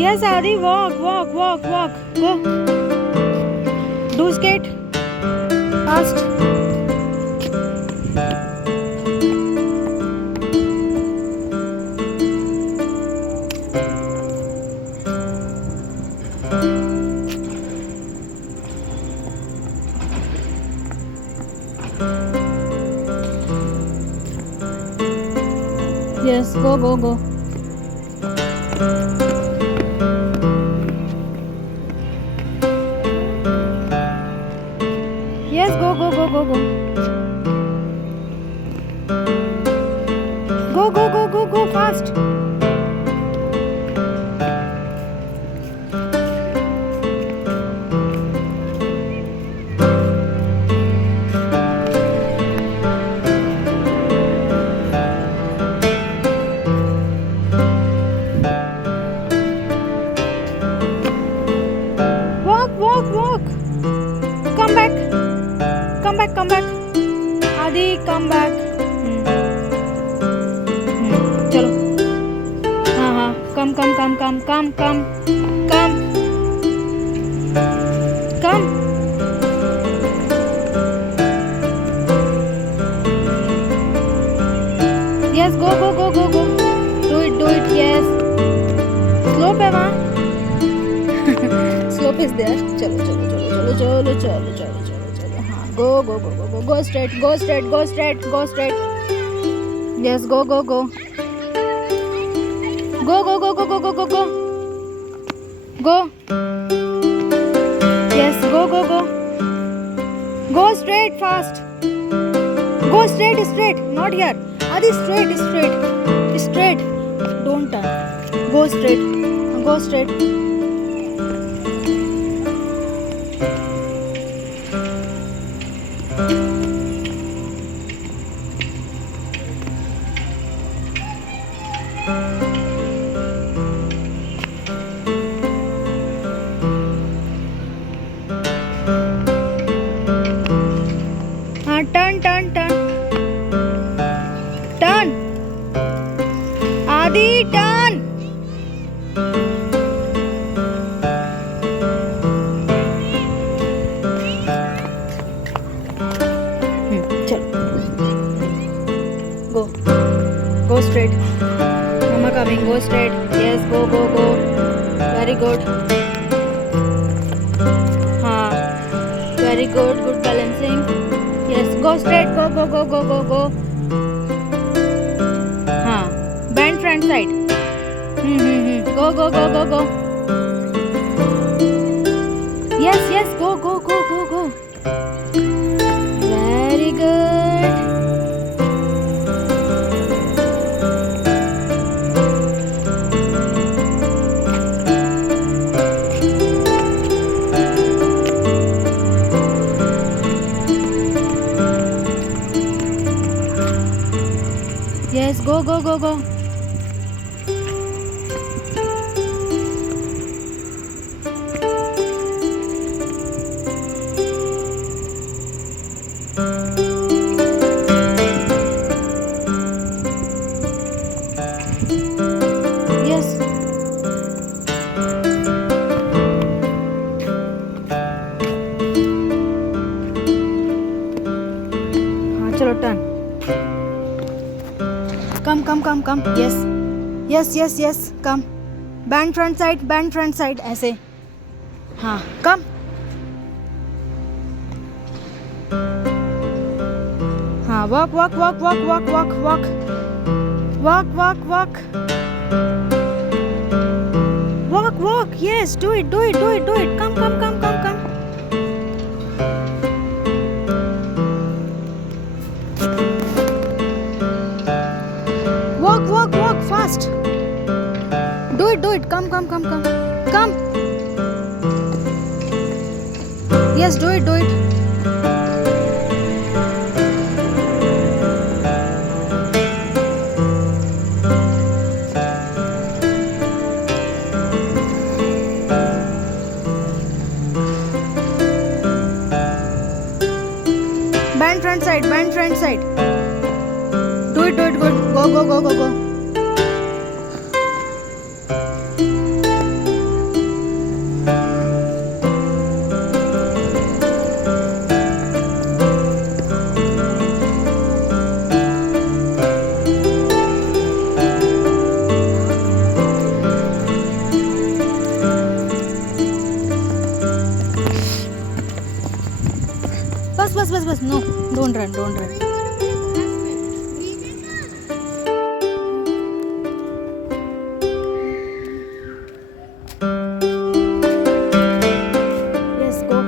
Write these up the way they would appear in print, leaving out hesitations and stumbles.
Yes, Adi, walk, walk, walk, walk. Go. Do skate. Fast. Yes, go, go, go. Yes, go, go, go, go, go. Go, go, go, go, go, fast. Walk, walk, walk. Come back. Come back, come back. Adi, come back. चलो. हाँ हाँ. Come, come, come, come, come, come, come, come. Yes, go, go, go, go, go. Do it, do it. Yes. Slope है वहाँ. Slope is there. चलो चलो चलो चलो चलो चलो चलो चलो चलो. हाँ. Go, go, go, go, go. Go straight. Go straight. Go straight. Go straight. Yes. Go, go, go. Go, go, go, go, go, go, go, go. Go. Yes. Go, go, go. Go straight, fast. Go straight, straight. Not here. Adi, straight, straight, straight. Don't turn. Go straight. Go straight. हाँ, turn, turn, turn. Turn. Adi, turn. चल. Go. Go straight. Mama coming. Go straight. Yes. Go, go, go. Very good. हाँ. Very good. Good balancing. Yes. Go straight. Go, go, go, go, go, go. हाँ. Bend front side. Go, go, go, go, go. Yes, yes. Go, go, go, go, go. Very good. Yes, go, go, go, go. Yes. हाँ चलो turn. Come, come, come, come. Yes. Yes, yes, yes. Come. Bend front side, bend front side. ऐसे. हाँ. Come. हाँ. Walk, walk, walk, walk, walk, walk, walk. Walk, walk, walk. Walk, walk. Yes. Do it, do it, do it, do it. Come, come, come, come, come. Walk, walk, walk fast. Do it, do it. Come, come, come, come. Come. Yes, do it, do it. Bend front side, bend front side. Do it, good. Go, go, go, go, go. बस no, don't run, don't run. Yes, go.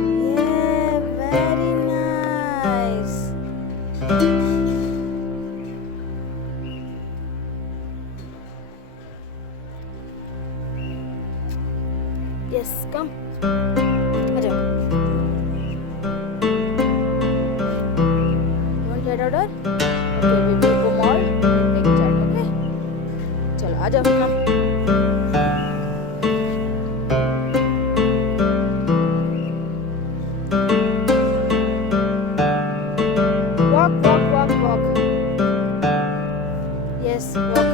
Yeah, very nice. Yes, come. आजा. You want cat order? Okay, we will go mall. We will take cat. Okay. चलो आजा. Come. Walk, walk, walk, walk. Yes, walk.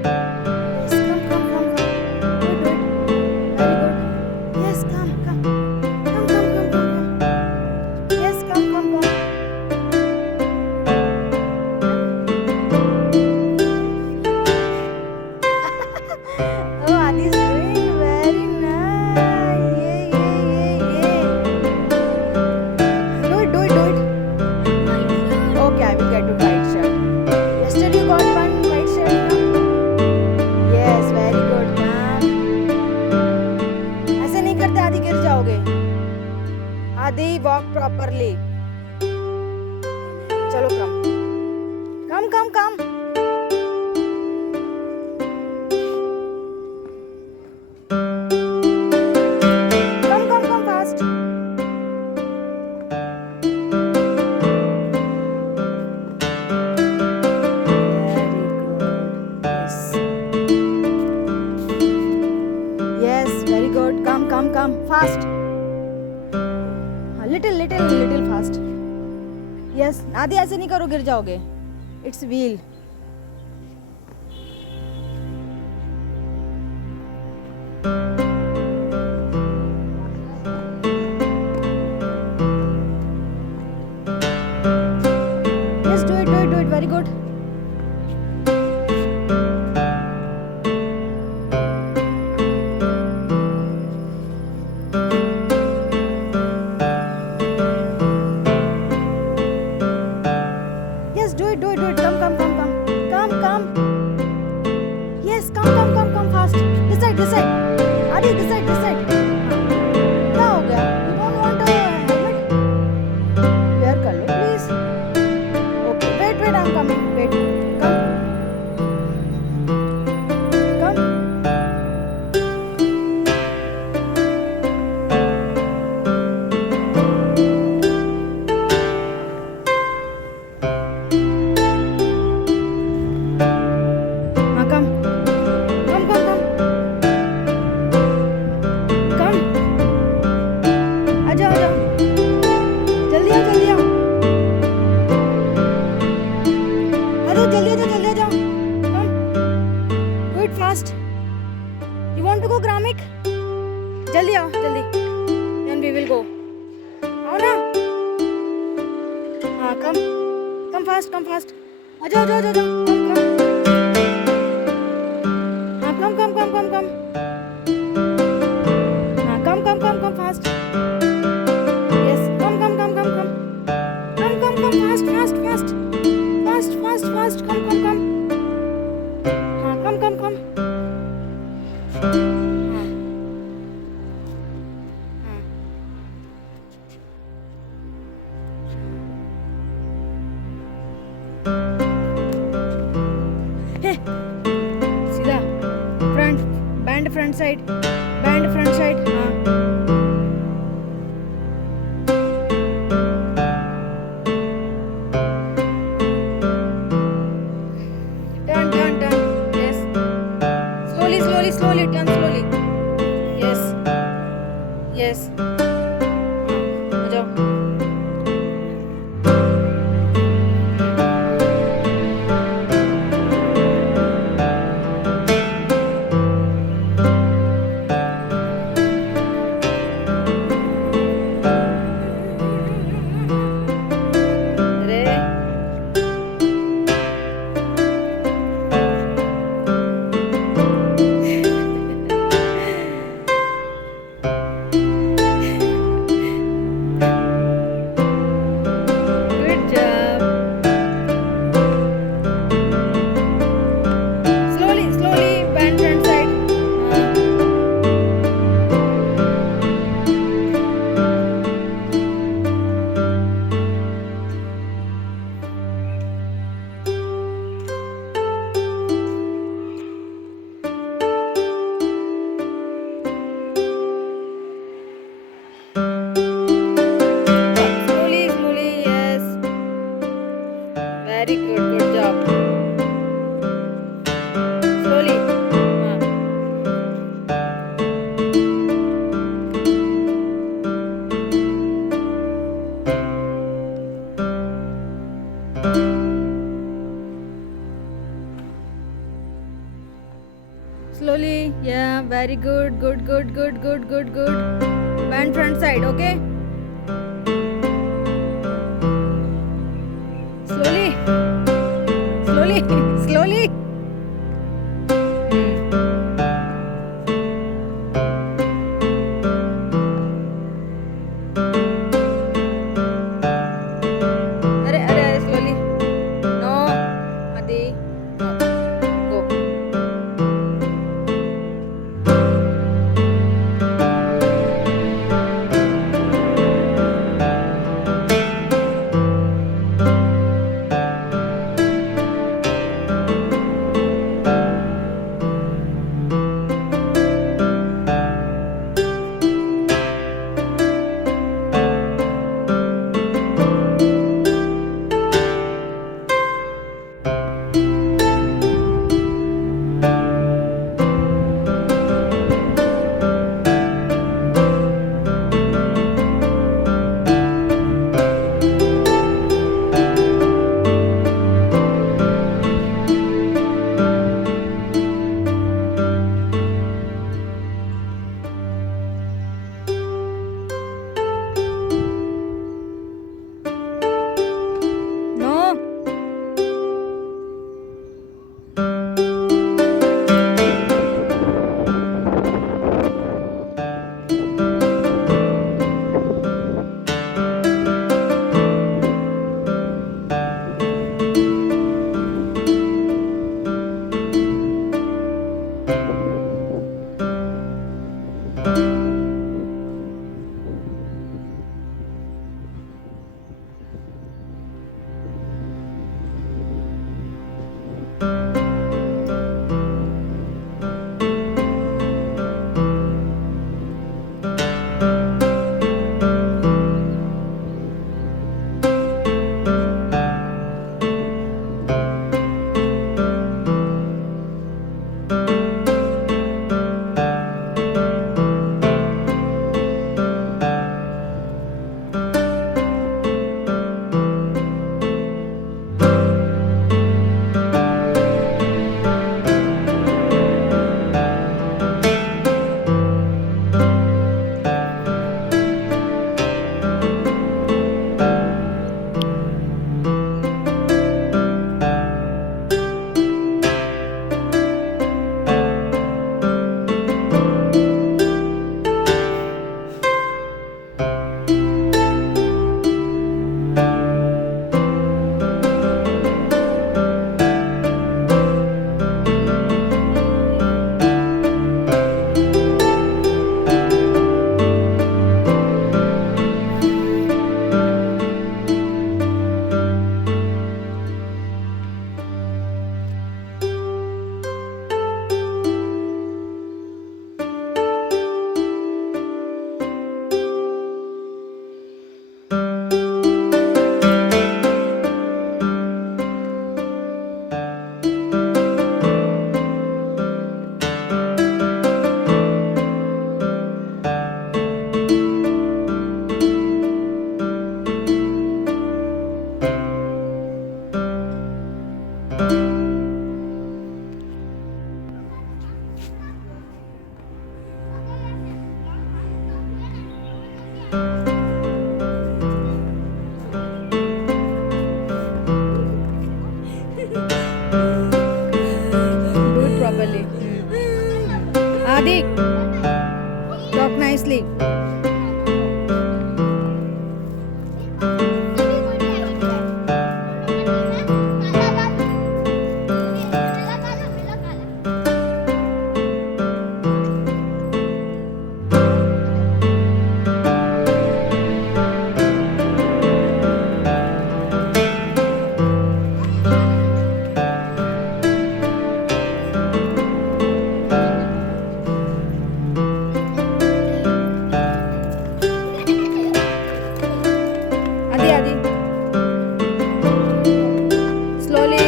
Yes, come, come, come, come. Good, good. Very good. Yes, come, come. Come, come, come, come, come. Yes, come, come, come. Oh, Adi's doing very nice. Yeah, yeah, yeah, yeah. Do it, do it, do it. Okay, I will get you white shirt. Yesterday you got one white shirt, no? Yes, very good, ma'am. ऐसे नहीं करते, आदि गिर जाओगे. आदि walk properly. चलो come. Come, come, come. Come, come, come fast. Very good. Yes. Yes, very good. Come, come, come. Fast. Little, little, little fast. Yes. आदि ऐसे नहीं करो, गिर जाओगे. It's wheel. Yes, do it, do it, do it. Very good. Yes, do it, do it, do it. Come, come, come, come. Come, come. Yes, come, come, come, come fast. This side, this side. Adi, this side, this side. क्या हो गया? You don't want a helmet? Wear कर लो, please. Okay, wait, wait, I'm coming. Wait, come. Come. हाँ, come. Come, come, come. Come. आ जाओ, आ जाओ. जल्दी आओ, जल्दी आओ. आ जाओ, जल्दी आ जाओ, जल्दी आ जाओ. Come. Do it fast. You want to go, Gramik? जल्दी आओ, जल्दी. Then we will go. आओ ना. हाँ, come. Come fast, come fast. आ जाओ, जाओ, जाओ, जाओ. Come, come. हाँ, come, come, come, come, come. हाँ, come, come, come, come fast. Yes, come, come, come, come, come. Come, come, come, fast, fast, fast. Fast, fast, fast. Come, come, come. हाँ, come, come, come. हाँ. हाँ. Hey, सीधा. Front, bend front side. Bend front side. हाँ. Turn, turn, turn. Yes. Slowly, slowly, slowly. Turn slowly. Yes. Yes. हाँ, आ जाओ. Very good, good, good, good, good, good, good. Bend front side, okay? Slowly, slowly, slowly. अरे अरे अरे slowly. No, Adi. No. Go. No. Do it properly. Adi, talk nicely. Adi, Adi. Slowly.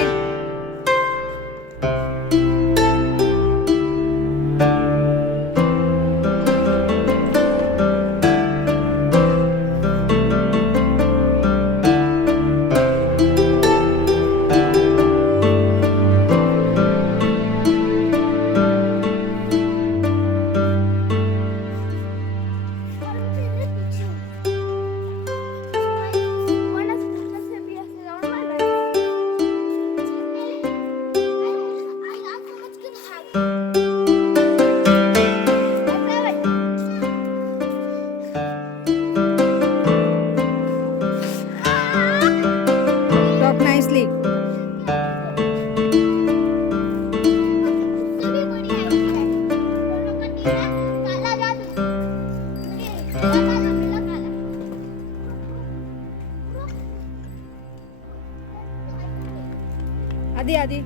Adi.